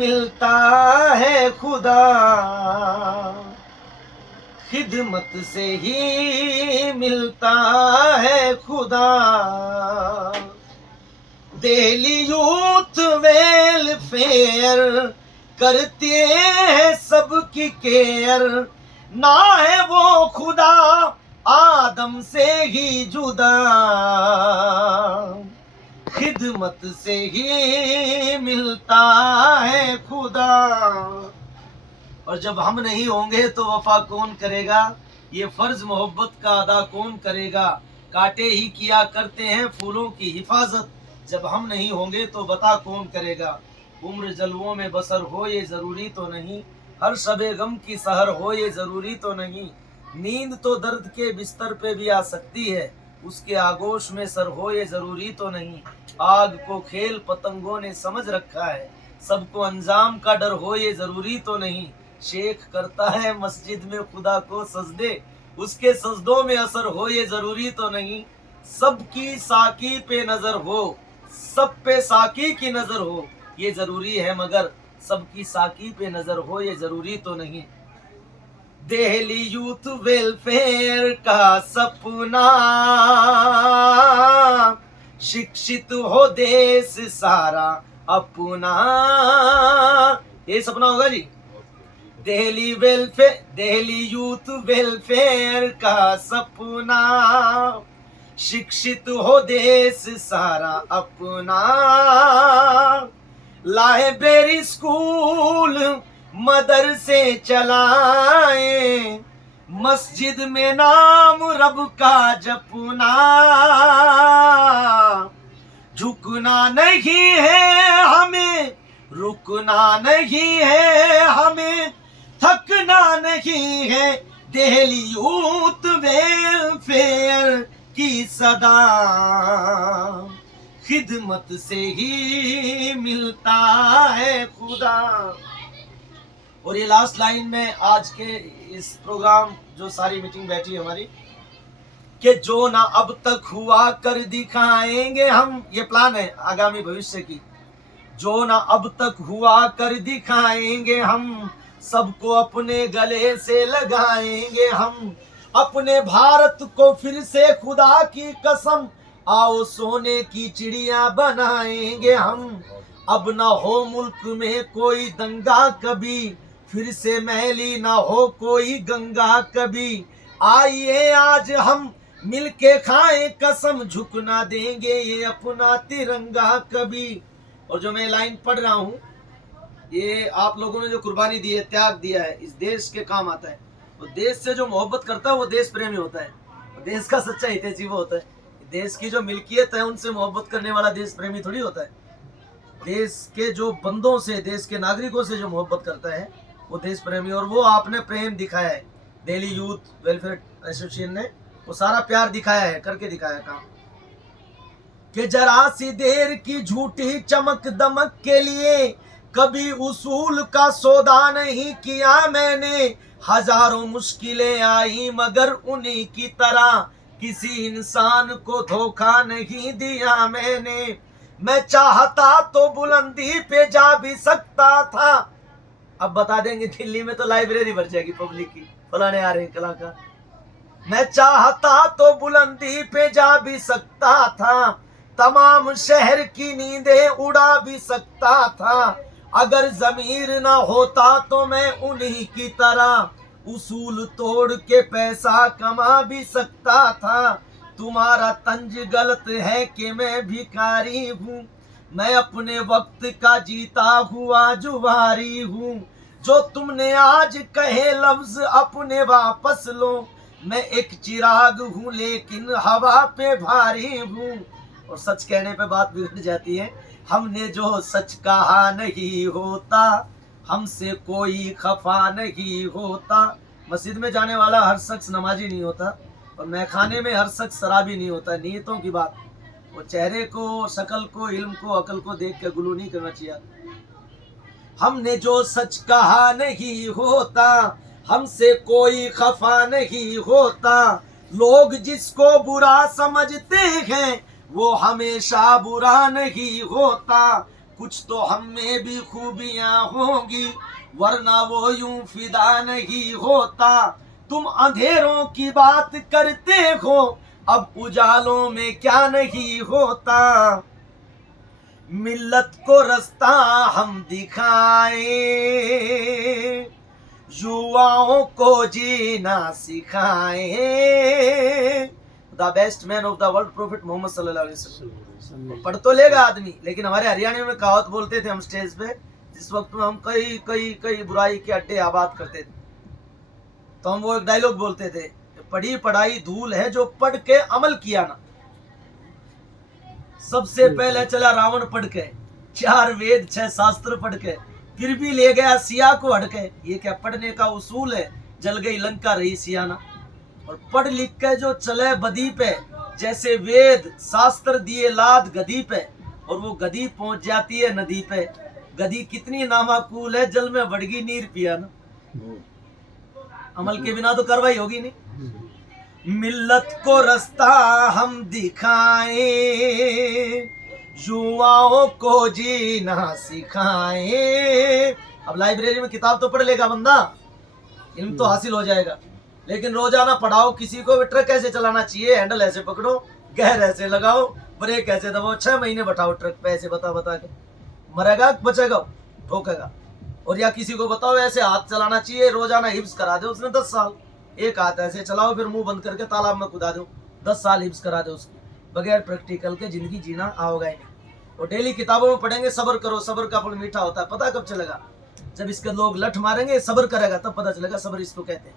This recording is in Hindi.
मिलता है खुदा, खिदमत से ही मिलता है खुदा। दिल्ली यूथ वेलफेयर करते हैं सबकी केयर, ना है वो खुदा आदम से ही जुदा, खिदमत से ही मिलता है खुदा। और जब हम नहीं होंगे तो वफा कौन करेगा, ये फर्ज मोहब्बत का अदा कौन करेगा। कांटे ही किया करते हैं फूलों की हिफाजत, जब हम नहीं होंगे तो बता कौन करेगा। उम्र जलवों में बसर हो ये ज़रूरी तो नहीं, हर शबे गम की सहर हो ये ज़रूरी तो नहीं। नींद तो दर्द के बिस्तर पे भी आ सकती है, उसके आगोश में सर हो ये ज़रूरी तो नहीं। आग को खेल पतंगों ने समझ रखा है, सबको अंजाम का डर हो ये ज़रूरी तो नहीं। शेख करता है मस्जिद में खुदा को सजदे, उसके सजदों में असर हो ये ज़रूरी तो नहीं। सबकी साकी पे नज़र हो, सब पे साकी की नज़र हो ये ज़रूरी है, मगर सबकी साकी पे नज़र हो ये ज़रूरी तो नहीं। दिल्ली यूथ वेलफेयर का सपना, शिक्षित हो देश सारा अपना, ये सपना होगा जी। दिल्ली यूथ वेलफेयर का सपना, शिक्षित हो देश सारा अपना। लाइब्रेरी स्कूल मदरसे चलाए, मस्जिद में नाम रब का जपना। झुकना नहीं है हमें, रुकना नहीं है हमें, थकना नहीं है। दिल्ली यूथ वेलफेयर की सदा, खिदमत से ही मिलता है खुदा। और ये लास्ट लाइन में आज के इस प्रोग्राम जो सारी मीटिंग बैठी है हमारी, कि जो ना अब तक हुआ कर दिखाएंगे हम, ये प्लान है आगामी भविष्य की। जो ना अब तक हुआ कर दिखाएंगे हम, सबको अपने गले से लगाएंगे हम। अपने भारत को फिर से खुदा की कसम, आओ सोने की चिड़िया बनाएंगे हम। अब ना हो मुल्क में कोई दंगा कभी, फिर से मैली ना हो कोई गंगा कभी। आइए आज हम मिलके खाएं कसम, झुकना देंगे ये अपना तिरंगा कभी। और जो मैं लाइन पढ़ रहा हूँ, ये आप लोगों ने जो कुर्बानी दी है, त्याग दिया है, इस देश के काम आता है। तो देश से जो मोहब्बत करता है वो देश प्रेमी होता है, देश का सच्चा हितैषी वो होता है। देश की जो मिल्कियत है उनसे मोहब्बत करने वाला देश प्रेमी थोड़ी होता है। देश के जो बंदों से, देश के नागरिकों से जो मोहब्बत करता है वो देश प्रेमी। और वो आपने प्रेम दिखाया है, दिल्ली यूथ वेलफेयर एसोसिएशन ने वो सारा प्यार दिखाया है, करके दिखाया काम। कि जरा सी देर की झूठी चमक दमक के लिए कभी उसूल का सौदा नहीं किया मैंने। हजारों मुश्किलें आई मगर उन्हीं की तरह किसी इंसान को धोखा नहीं दिया मैंने। मैं चाहता तो बुलंदी पे जा भी सकता था। अब बता देंगे दिल्ली में तो लाइब्रेरी भर जाएगी पब्लिक की, फलाने आ रहे हैं कलाकार। मैं चाहता तो बुलंदी पे जा भी सकता था, तमाम शहर की नींदें उड़ा भी सकता था। अगर ज़मीर ना होता तो मैं उन्हीं की तरह उसूल तोड़ के पैसा कमा भी सकता था। तुम्हारा तंज गलत है कि मैं भिखारी हूँ, मैं अपने वक्त का जीता हुआ जुवारी हूँ। जो तुमने आज कहे लफ्ज अपने वापस लो, मैं एक चिराग हूँ लेकिन हवा पे भारी हूँ। और सच कहने पे बात बिगड़ जाती है। हमने जो सच कहा नहीं होता, हमसे कोई खफा नहीं होता। मस्जिद में जाने वाला हर शख्स नमाजी नहीं होता, और मैखाने में हर शख्स शराबी नहीं होता। नीयतों की बात, वो चेहरे को, शक्ल को, इल्म को, अकल को देख के गुलू नहीं करना चाहिए। हमने जो सच कहा नहीं होता, हमसे कोई खफा नहीं होता। लोग जिसको बुरा समझते हैं वो हमेशा बुरा नहीं होता। कुछ तो हम में भी खूबियां होंगी, वरना वो यूं फिदा नहीं होता। तुम अंधेरों की बात करते हो, अब उजालों में क्या नहीं होता। मिल्लत को रास्ता हम दिखाए, युवाओं को जीना सिखाए। The best man of the world prophet Mohammad सल्लल्लाहु अलैहि वसल्लम। पढ़ तो लेगा आदमी, लेकिन हमारे हरियाणा में कहावत बोलते थे हम स्टेज पे, जिस वक्त में हम कई बुराई के अड्डे आबाद करते थे, तो हम वो एक डायलॉग बोलते थे, पढ़ी पढ़ाई धूल है जो पढ़ के अमल किया ना। सबसे पहले चला रावण पढ़ के, 4 वेद 6 शास्त्र पढ़ के, फिर भी ले गया सिया को हड़के। ये क्या पढ़ने का उसूल है, जल गई लंका रही सियाना। और पढ़ लिख के जो चले बदी पे, जैसे वेद शास्त्र दिए लाद गदी पे, और वो गदी पहुंच जाती है नदी पे। गदी कितनी नामाकूल है, जल में बढ़गी नीर पिया ना। अमल के बिना तो कार्रवाई होगी नहीं। मिल्लत को रास्ता हम दिखाए, युवाओं को जीना सिखाए। अब लाइब्रेरी में किताब तो पढ़ लेगा बंदा, इल्म तो हासिल हो जाएगा, लेकिन रोजाना पढ़ाओ किसी को भी ट्रक ऐसे चलाना चाहिए, हैंडल ऐसे पकड़ो, गेयर ऐसे लगाओ, ब्रेक ऐसे दबाओ, 6 महीने बैठाओ ट्रक पे ऐसे बता के, मरेगा बचेगा ठोकेगा। और या किसी को बताओ ऐसे हाथ चलाना चाहिए, रोजाना हिफ्स करा दो उसने 10 साल, एक हाथ ऐसे चलाओ फिर मुंह बंद करके तालाब में कूदा दो, 10 साल हिफ्स करा दो उसकी। बगैर प्रैक्टिकल के जिंदगी जीना आओगा ही नहीं। और डेली किताबों में पढ़ेंगे सब्र करो, सब्र का फल मीठा होता है। पता कब चलेगा, जब इसके लोग लठ मारेंगे, सब्र करेगा तब पता चलेगा सब्र इसको कहते हैं।